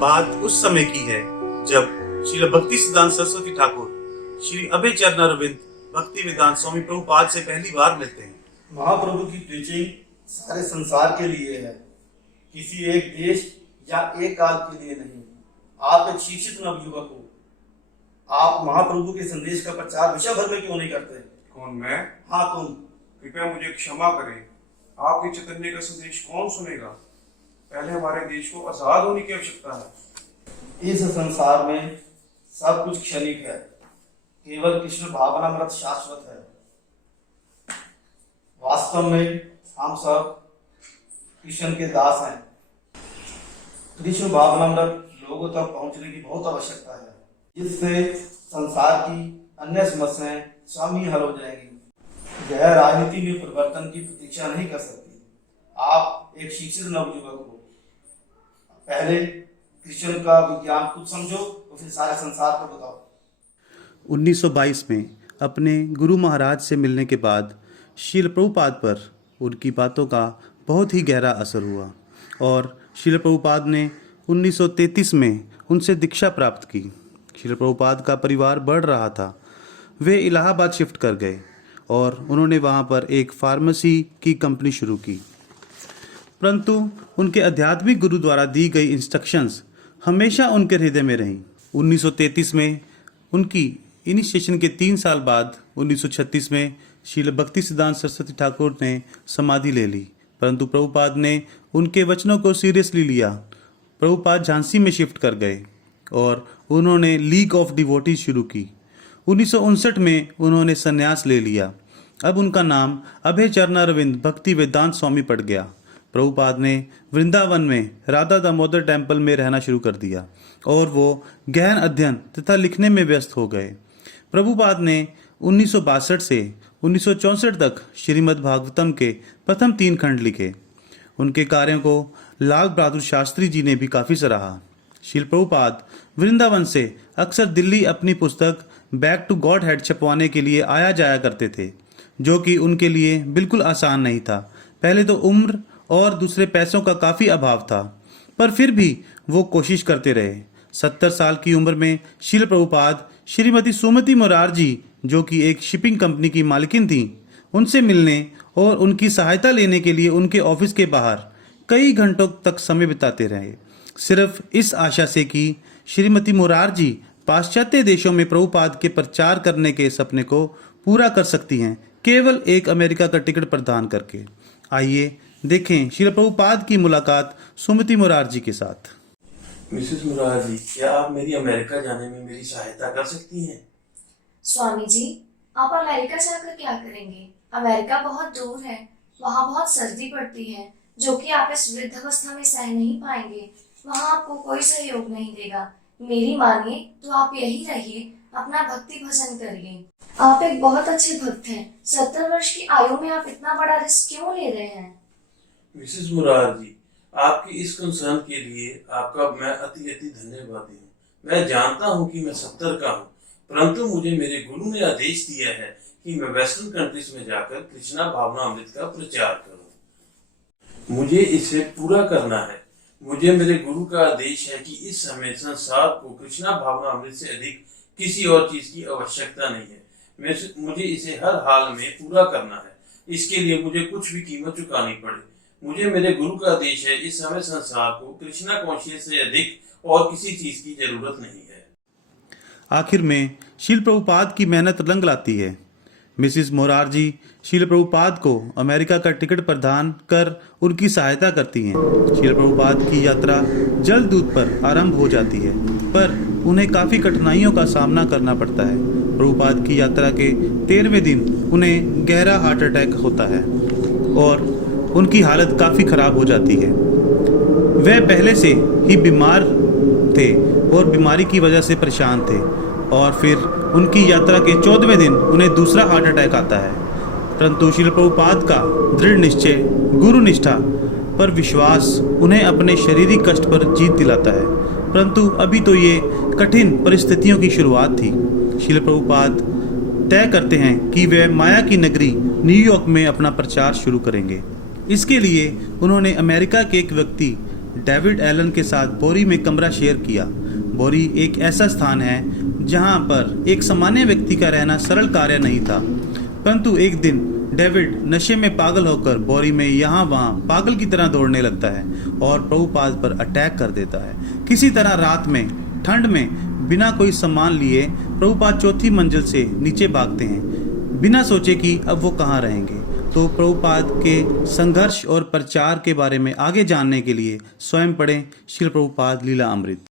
बात उस समय की है जब श्री भक्ति सिद्धांत सरस्वती ठाकुर श्री अभय चरण अरविंद भक्ति वेदांत स्वामी प्रभुपाद से पहली बार मिलते हैं। महाप्रभु की प्रीचिंग सारे संसार के लिए है, किसी एक देश या एक काल के लिए नहीं। आप एक शिक्षित नवयुवक हो, आप महाप्रभु के संदेश का प्रचार विश्व भर में क्यों नहीं करते? कौन, मैं? हाँ तुम। कृपया मुझे क्षमा करें। आपके चैतन्य का संदेश कौन सुनेगा? पहले हमारे देश को आजाद होने की आवश्यकता है। इस संसार में सब कुछ क्षणिक है, केवल कृष्ण भावनामृत शाश्वत है। वास्तव में हम सब कृष्ण के दास हैं। कृष्ण भावनामृत लोगों तक पहुंचने की बहुत आवश्यकता है, जिससे संसार की अन्य समस्याएं स्वयं हल हो जाएंगी। यह राजनीति में परिवर्तन की प्रतीक्षा नहीं कर सकती। आप एक शिक्षित नवयुवक हो, पहले कृष्ण का विज्ञान खुद समझो और फिर सारे संसार को बताओ। 1922 में अपने गुरु महाराज से मिलने के बाद श्रील प्रभुपाद पर उनकी बातों का बहुत ही गहरा असर हुआ और श्रील प्रभुपाद ने 1933 में उनसे दीक्षा प्राप्त की। श्रील प्रभुपाद का परिवार बढ़ रहा था। वे इलाहाबाद शिफ्ट कर गए और उन्होंने वहाँ पर एक फार्मेसी की कंपनी शुरू की, परंतु उनके आध्यात्मिक गुरु द्वारा दी गई इंस्ट्रक्शंस हमेशा उनके हृदय में रहीं। 1933 में उनकी इनिशिएशन के 3 साल बाद 1936 में श्रील भक्ति सिद्धांत सरस्वती ठाकुर ने समाधि ले ली, परंतु प्रभुपाद ने उनके वचनों को सीरियसली लिया। प्रभुपाद झांसी में शिफ्ट कर गए और उन्होंने लीग ऑफ डिवोटीज शुरू की। 1959 में उन्होंने संन्यास ले लिया। अब उनका नाम अभय चरण अरविंद भक्ति वेदांत स्वामी पड़ गया। प्रभुपाद ने वृंदावन में राधा दामोदर टेम्पल में रहना शुरू कर दिया और वो गहन अध्ययन तथा लिखने में व्यस्त हो गए। प्रभुपाद ने 1962 से 1964 तक श्रीमद् भागवतम के प्रथम 3 खंड लिखे। उनके कार्यों को लाल बहादुर शास्त्री जी ने भी काफ़ी सराहा। श्रील प्रभुपाद वृंदावन से अक्सर दिल्ली अपनी पुस्तक बैक टू गॉड हेड छपवाने के लिए आया जाया करते थे, जो कि उनके लिए बिल्कुल आसान नहीं था। पहले तो उम्र और दूसरे पैसों का काफ़ी अभाव था, पर फिर भी वो कोशिश करते रहे। 70 साल की उम्र में श्रील प्रभुपाद श्रीमती सुमति मोरारजी, जो कि एक शिपिंग कंपनी की मालकिन थी, उनसे मिलने और उनकी सहायता लेने के लिए उनके ऑफिस के बाहर कई घंटों तक समय बिताते रहे, सिर्फ इस आशा से कि श्रीमती मोरारजी पाश्चात्य देशों में प्रभुपाद के प्रचार करने के सपने को पूरा कर सकती हैं, केवल एक अमेरिका का टिकट प्रदान करके। आइए देखें श्रील प्रभुपाद की मुलाकात सुमति मोरारजी के साथ। मिसेस मुरारजी, क्या आप मेरी अमेरिका जाने में मेरी सहायता कर सकती हैं? स्वामी जी, आप अमेरिका जाकर क्या करेंगे? अमेरिका बहुत दूर है, वहाँ बहुत सर्दी पड़ती है, जो कि आप इस वृद्धावस्था में सह नहीं पाएंगे। वहाँ आपको कोई सहयोग नहीं देगा। मेरी मानिए तो आप यही रहिए, अपना भक्ति भजन करिए। आप एक बहुत अच्छे भक्त हैं। 70 वर्ष की आयु में आप इतना बड़ा रिस्क क्यों ले रहे हैं? मिसेस मुरारजी, आपकी इस कंसर्न के लिए आपका मैं अति धन्यवादी हूँ। मैं जानता हूँ कि मैं 70 का हूँ, परंतु मुझे मेरे गुरु ने आदेश दिया है कि मैं वेस्टर्न कंट्रीज में जाकर कृष्णा भावना अमृत का प्रचार करूँ। मुझे इसे पूरा करना है। मुझे मेरे गुरु का आदेश है कि इस समय संसार को कृष्णा भावना अमृत से अधिक किसी और चीज की आवश्यकता नहीं है। मुझे इसे हर हाल में पूरा करना है। इसके लिए मुझे कुछ भी कीमत चुकानी पड़े। मुझे मेरे गुरु का आदेश है, इस समय संसार को कृष्णा कॉन्शियस से अधिक और किसी चीज की जरूरत नहीं है। आखिर में श्रील प्रभुपाद की मेहनत रंग लाती है। मिसिस मोरारजी श्रील प्रभुपाद को अमेरिका का टिकट प्रदान कर उनकी सहायता करती हैं। श्रील प्रभुपाद की यात्रा जल दूत पर आरंभ हो जाती है, पर उन्हें काफ़ी कठिनाइयों का सामना करना पड़ता है। प्रभुपाद की यात्रा के 13वें दिन उन्हें गहरा हार्ट अटैक होता है और उनकी हालत काफ़ी ख़राब हो जाती है। वह पहले से ही बीमार थे और बीमारी की वजह से परेशान थे और फिर उनकी यात्रा के 14वें दिन उन्हें दूसरा हार्ट अटैक आता है, परंतु श्रील प्रभुपाद का दृढ़ निश्चय, गुरु निष्ठा पर विश्वास उन्हें अपने शारीरिक कष्ट पर जीत दिलाता है। परंतु अभी तो ये कठिन परिस्थितियों की शुरुआत थी। श्रील प्रभुपाद तय करते हैं कि वे माया की नगरी न्यूयॉर्क में अपना प्रचार शुरू करेंगे। इसके लिए उन्होंने अमेरिका के एक व्यक्ति डेविड एलन के साथ बोरी में कमरा शेयर किया। बोरी एक ऐसा स्थान है जहां पर एक सामान्य व्यक्ति का रहना सरल कार्य नहीं था। परंतु एक दिन डेविड नशे में पागल होकर बोरी में यहाँ वहाँ पागल की तरह दौड़ने लगता है और प्रभुपाद पर अटैक कर देता है। किसी तरह रात में ठंड में बिना कोई सामान लिए प्रभुपाद चौथी मंजिल से नीचे भागते हैं, बिना सोचे कि अब वो कहाँ रहेंगे। तो प्रभुपाद के संघर्ष और प्रचार के बारे में आगे जानने के लिए स्वयं पढ़ें श्रील प्रभुपाद लीला अमृत।